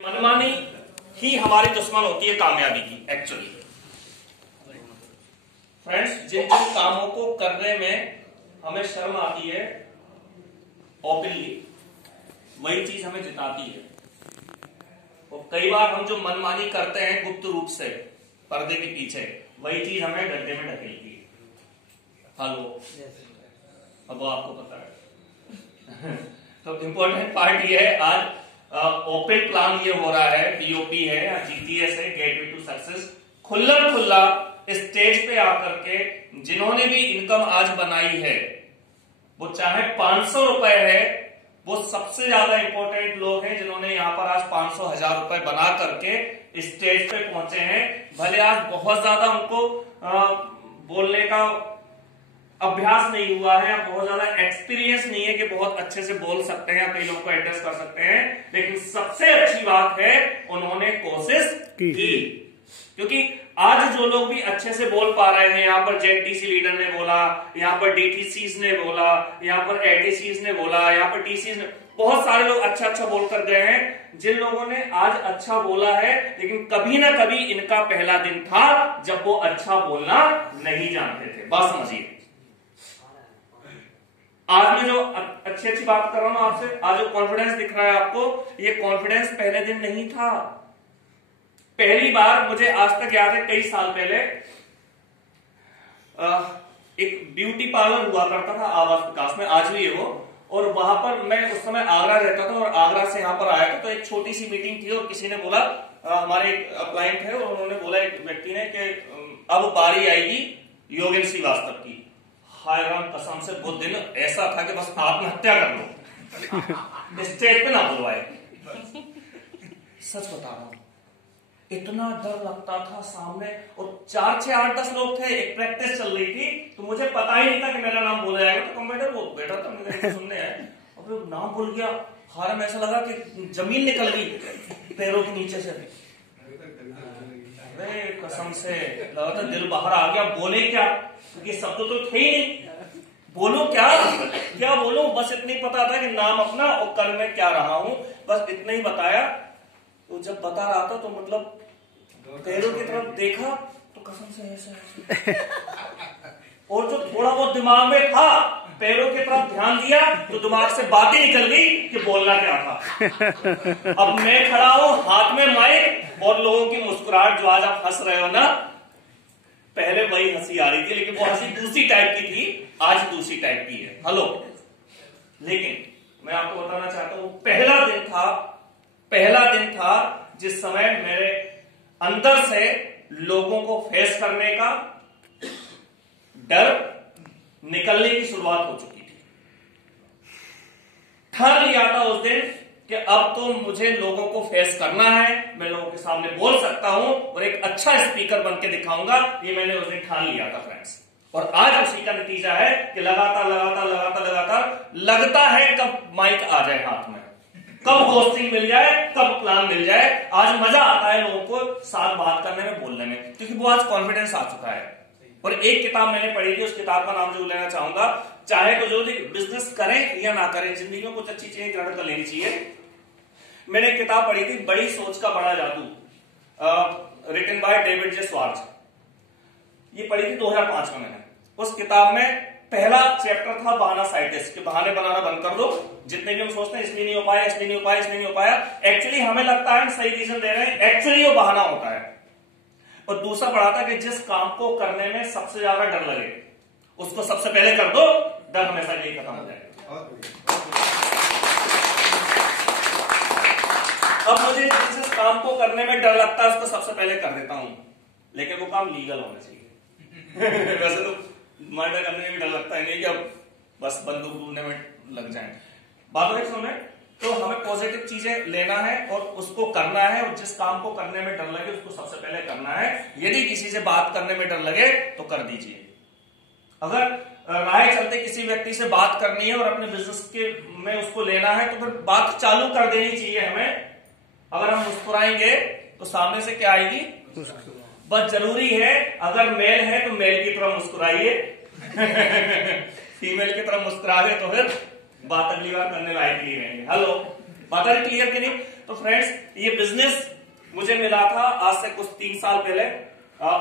मनमानी ही हमारी दुश्मन होती है कामयाबी की। एक्चुअली फ्रेंड्स, जिन जिन कामों को करने में हमें शर्म आती है ओपनली, वही चीज हमें जिताती है। और कई बार हम जो मनमानी करते हैं गुप्त रूप से पर्दे के पीछे, वही चीज हमें गड्ढे में ढकेलती है। हेलो, अब वो आपको पता है। तो इंपॉर्टेंट पार्ट ये है, आज ओपन प्लान ये हो रहा है, बीओपी है या जीटीएस है, गेटवे टू सक्सेस। खुल्लम खुल्ला स्टेज पे आकर के जिन्होंने भी इनकम आज बनाई है, वो चाहे 500 रुपए है, वो सबसे ज्यादा इंपॉर्टेंट लोग हैं जिन्होंने यहां पर आज 500,000 रुपए बना करके स्टेज पे पहुंचे हैं। भले आज बहुत ज्यादा उनको बोलने का अभ्यास नहीं हुआ है, बहुत ज्यादा एक्सपीरियंस नहीं है कि बहुत अच्छे से बोल सकते हैं या कई लोगों को एड्रेस कर सकते हैं, लेकिन सबसे अच्छी बात है उन्होंने कोशिश की। क्योंकि आज जो लोग भी अच्छे से बोल पा रहे हैं, यहाँ पर जेडटीसी लीडर ने बोला, यहाँ पर डीटीसीज ने बोला, यहाँ पर एटीसीज ने बोला, यहाँ पर टीसीज ने, बहुत सारे लोग अच्छा बोल कर गए हैं। जिन लोगों ने आज अच्छा बोला है, लेकिन कभी ना कभी इनका पहला दिन था जब वो अच्छा बोलना नहीं जानते थे। बात समझिए, आज मैं जो अच्छी बात कर रहा हूं आपसे, आज जो कॉन्फिडेंस दिख रहा है आपको, ये कॉन्फिडेंस पहले दिन नहीं था। पहली बार मुझे आज तक याद है, कई साल पहले एक ब्यूटी पार्लर हुआ करता था आवास विकास में, आज भी है वो, और वहां पर मैं उस समय आगरा रहता था और आगरा से यहां पर आया था। तो एक छोटी सी मीटिंग थी और किसी ने बोला, हमारे एक क्लाइंट है, और उन्होंने बोला एक व्यक्ति ने कि अब बारी आएगी योगेंद्र श्रीवास्तव की। हाय राम, कसम से वो दिन ऐसा था कि बस आत्महत्या कर लो, स्टेज पे ना बुलवाए। सच बता रहा हूं, इतना डर लगता था सामने, और 4, 6, 8, 10 लोग थे, एक प्रैक्टिस चल रही थी, तो मुझे पता ही नहीं था कि मेरा नाम बोला जाएगा। तो कंप्यूटर वो बैठा था, मुझे सुनने है, और फिर नाम भूल गया। हार में ऐसा लगा कि जमीन निकल गई पैरों के नीचे से। अरे कसम से लगा था दिल बाहर आ गया। बोले क्या, क्योंकि शब्द तो थे ही नहीं, बोलो क्या बोलो। बस इतना ही पता था कि नाम अपना और कर मैं क्या रहा हूं, बस इतना ही बताया। तो जब बता रहा था तो मतलब पैरों की तरफ देखा तो कसम से ऐसा और जो थोड़ा बहुत दिमाग में था, पैरों की तरफ ध्यान दिया तो दिमाग से बात ही निकल गई कि बोलना क्या था। अब मैं खड़ा हूं, हाथ में माइक, और लोगों की मुस्कुराहट, जो आज आप हंस रहे हो ना, पहले वही हंसी आ रही थी, लेकिन वो हंसी दूसरी टाइप की थी, आज दूसरी टाइप की है। हेलो, लेकिन मैं आपको बताना चाहता हूं, पहला दिन था जिस समय मेरे अंदर से लोगों को फेस करने का डर निकलने की शुरुआत हो चुकी थी। ठान लिया था उस दिन कि अब तो मुझे लोगों को फेस करना है, मैं लोगों के सामने बोल सकता हूं और एक अच्छा स्पीकर बन के दिखाऊंगा। ये मैंने उस दिन ठान लिया था फ्रेंड्स, और आज उसी का नतीजा है कि लगातार लगता है कब माइक आ जाए हाथ में, कब होस्टिंग मिल जाए, कब प्लान मिल जाए। आज मजा आता है लोगों को साथ बात करने में, बोलने में, क्योंकि वो आज कॉन्फिडेंस आ चुका है। और एक किताब मैंने पढ़ी थी, उस किताब का नाम जो लेना चाहूंगा, चाहे तो जो बिजनेस करें या ना करें, जिंदगी में कुछ अच्छी चीजें ग्रहण कर लेनी चाहिए। मैंने एक किताब पढ़ी थी, बड़ी सोच का बड़ा जादू, written by David J Schwartz. ये पढ़ी थी 2005 में मैंने। उस किताब में पहला चैप्टर था बहाना साइटिस्ट, कि बहाने बनाना बंद कर दो। जितने भी हम सोचते हैं इसलिए नहीं हो पाया, इसलिए नहीं हो पाया, इसलिए नहीं हो पाया, एक्चुअली हमें लगता है हम सही रीजन दे रहे हैं, एक्चुअली वो बहाना होता है। और दूसरा पढ़ा था कि जिस काम को करने में सबसे ज्यादा डर लगे, उसको सबसे पहले कर दो, डर हमेशा यही खत्म हो जाएगा। अब मुझे जिस काम को करने में डर लगता है उसको सबसे पहले कर देता हूं, लेकिन वो काम लीगल होना चाहिए। वैसे तो मर्डर करने में भी डर लगता है, नहीं कि अब बस बंदूक ढूंढने में लग जाए। बात सुने, तो हमें पॉजिटिव चीजें लेना है और उसको करना है, और जिस काम को करने में डर लगे उसको सबसे पहले करना है। यदि किसी से बात करने में डर लगे तो कर दीजिए। अगर राह चलते किसी व्यक्ति से बात करनी है और अपने बिजनेस के में उसको लेना है, तो फिर बात चालू कर देनी चाहिए हमें। अगर हम मुस्कुराएंगे तो सामने से क्या आएगी? बस जरूरी है, अगर मेल है तो मेल की तरफ मुस्कुराइए, फीमेल की तरफ मुस्कुरा दे तो फिर बात अगली बार करने लायक नहीं रहेंगे। हेलो, बात क्लियर कि नहीं? तो फ्रेंड्स, ये बिजनेस मुझे मिला था आज से कुछ 3 साल पहले।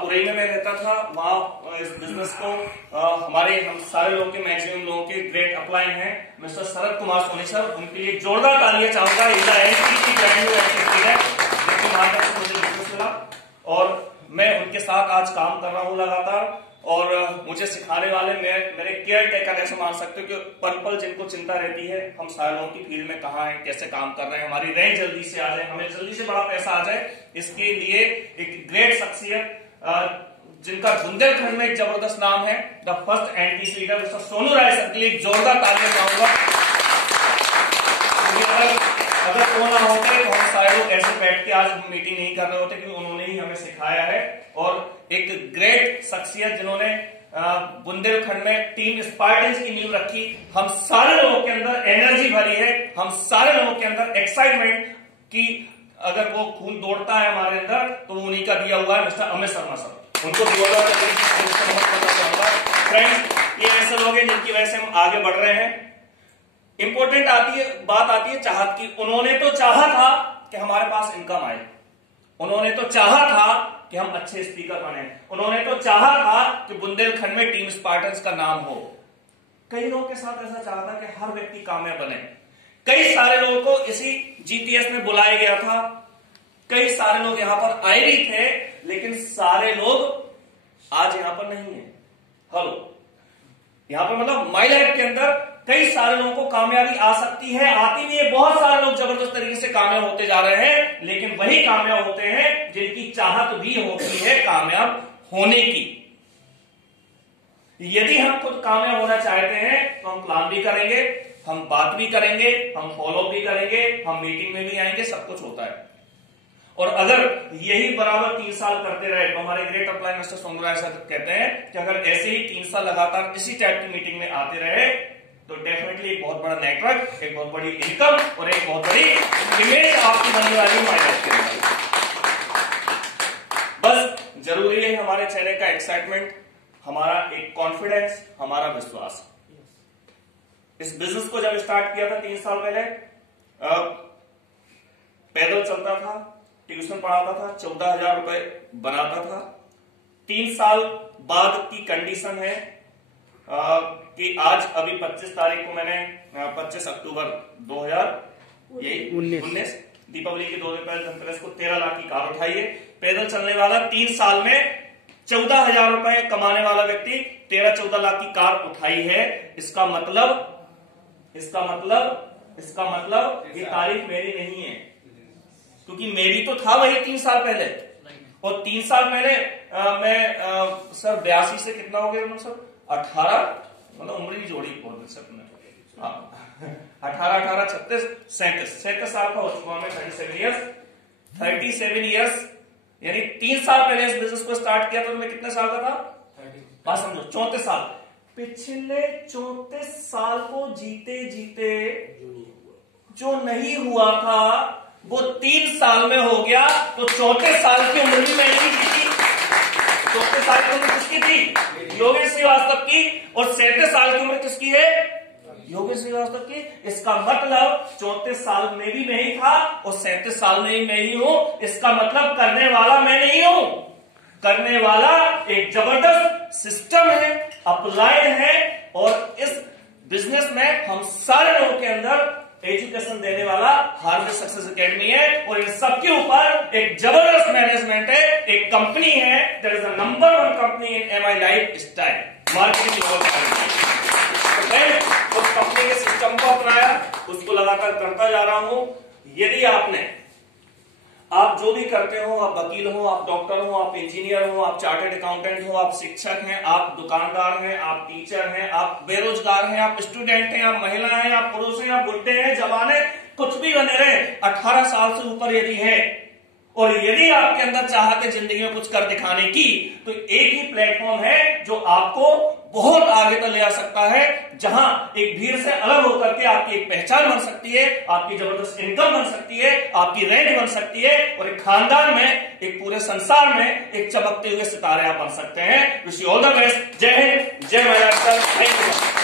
उरई में मैं रहता था, वहां इस बिजनेस को हम सारे लोगों के, मैक्सिमम लोगों के ग्रेट अपलाइन हैं मिस्टर शरद कुमार सोनी सर। उनके लिए जोरदार तालियां चाहूंगा। मुझे बिजनेस मिला और मैं उनके साथ आज काम कर रहा हूं लगातार। और मुझे सिखाने वाले मेरे केयर टेकर ऐसे मान सकते हो कि पल पल जिनको चिंता रहती है हम सारे लोगों की फील्ड में कहाँ है, कैसे काम कर रहे हैं, हमारी रैंक जल्दी से आ जाए, हमें जल्दी से बड़ा पैसा आ जाए, इसके लिए एक ग्रेट शख्सियत जिनका बुंदेलखंड में एक जबरदस्त नाम है, the first anti leader mister Sonu Rai sir के लिए जोरदार तालियां चाहूंगा। अगर वो ना होते तो हम सारे लोग ऐसे बैठ के आज मीटिंग नहीं कर रहे होते, क्योंकि उन्होंने ही हमें सिखाया है। और एक ग्रेट शख्सियत जिन्होंने बुंदेलखंड में टीम स्पार्टन्स की नींव रखी। हम सारे लोगों के अंदर एनर्जी भरी है, हम सारे लोगों के अंदर एक्साइटमेंट की, अगर वो खून दौड़ता है हमारे अंदर तो उन्हीं का दिया हुआ है मिस्टर अमित शर्मा सर। उनको फ्रेंड्स, ये ऐसे लोग हैं जिनकी वजह से हम आगे बढ़ रहे हैं। इंपॉर्टेंट बात आती है चाहत की। उन्होंने तो चाहा था कि हमारे पास इनकम आए, उन्होंने तो चाहा था कि हम अच्छे स्पीकर बने, उन्होंने तो चाहा था कि बुंदेलखंड में टीम स्पार्टन्स का नाम हो। कई लोगों के साथ ऐसा चाहा था कि हर व्यक्ति कामयाब बने। कई सारे लोगों को इसी जीटीएस में बुलाया गया था, कई सारे लोग यहां पर आए भी थे, लेकिन सारे लोग आज यहां पर नहीं है। हेलो, यहां पर मतलब माई लाइफ के अंदर कई सारे लोगों को कामयाबी आ सकती है, आती भी है। बहुत सारे लोग जबरदस्त तरीके से कामयाब होते जा रहे हैं, लेकिन वही कामयाब होते हैं जिनकी चाहत भी होती है कामयाब होने की। यदि हम खुद कामयाब होना चाहते हैं तो हम प्लान भी करेंगे, हम बात भी करेंगे, हम फॉलो भी करेंगे, हम मीटिंग में भी आएंगे, सब कुछ होता है। और अगर यही बराबर 3 साल करते रहे तो हमारे great upline mister Sonu Rai sir कहते हैं कि अगर ऐसे ही 3 साल लगातार इसी टाइप की मीटिंग में आते रहे तो डेफिनेटली एक बहुत बड़ा नेटवर्क, एक बहुत बड़ी इनकम और एक बहुत बड़ी इमेज आपकी बनने वाली माइलेज के अंदर। बस जरूरी है हमारे चेहरे का एक्साइटमेंट, हमारा एक कॉन्फिडेंस, हमारा विश्वास। इस बिजनेस को जब स्टार्ट किया था 3 साल पहले, पैदल चलता था, ट्यूशन पढ़ाता था, 14,000 रुपए बनाता था। 3 साल बाद की कंडीशन है कि आज अभी 25 तारीख को मैंने 25 अक्टूबर 2019 दीपावली के 2 दिन पहले धनतेरस को 13 लाख की कार उठाई है। पैदल चलने वाला 3 साल में 14,000 रुपए कमाने वाला व्यक्ति 13-14 लाख की कार उठाई है। इसका मतलब ये तारीख मेरी नहीं है, क्योंकि मेरी तो था वही 3 साल पहले। और 3 साल पहले मैं सर 82 से कितना हो गया सर 18, मतलब उम्र ही जोड़ी बहुत सर ने 18, 36, 37 साल का हो चुका मैं। 37 ईयर्स, यानी 3 साल पहले इस बिजनेस को स्टार्ट किया तो मैं कितने साल का था? बात समझो, 34 साल। पिछले 34 साल को जीते जीते जो नहीं हुआ था वो 3 साल में हो गया। तो 34 साल की उम्र भी मैंने नहीं जीती। 34 साल की उम्र किसकी थी? योगेश श्रीवास्तव की। और 37 साल की उम्र किसकी है? योगेश श्रीवास्तव की। इसका मतलब 34 साल में भी मैं ही था और 37 साल में ही मैं ही हूं। इसका मतलब करने वाला मैं नहीं हूं, करने वाला एक जबरदस्त सिस्टम है, अपलाइन है। और इस बिजनेस में हम सारे लोगों के अंदर एजुकेशन देने वाला हार्वेस्ट सक्सेस एकेडमी है। और इन सबके ऊपर एक जबरदस्त मैनेजमेंट है, एक कंपनी है, that is the number 1 company in MI life style marketing. उस कंपनी के सिस्टम को अपनाया, उसको लगातार करता जा रहा हूं। यदि आप जो भी करते हो, आप वकील हो, आप डॉक्टर हो, आप इंजीनियर हो, आप चार्टर्ड अकाउंटेंट हो, आप शिक्षक हैं, आप दुकानदार हैं, आप टीचर हैं, आप बेरोजगार हैं, आप स्टूडेंट हैं, आप महिला हैं, आप पुरुष हैं, आप बुढ़े हैं, जवान हैं, कुछ भी बने रहे, 18 साल से ऊपर यदि है और यदि आपके अंदर चाहत है जिंदगी में कुछ कर दिखाने की, तो एक ही प्लेटफॉर्म है जो आपको बहुत आगे तक ले जा सकता है, जहां एक भीड़ से अलग होकर के आपकी एक पहचान बन सकती है, आपकी जबरदस्त इनकम बन सकती है, आपकी रैंक बन सकती है और एक खानदान में, एक पूरे संसार में एक चमकते हुए सितारे आप बन सकते हैं। Wish you all the best. जय हिंद, जय महाराष्ट्र। Thank you.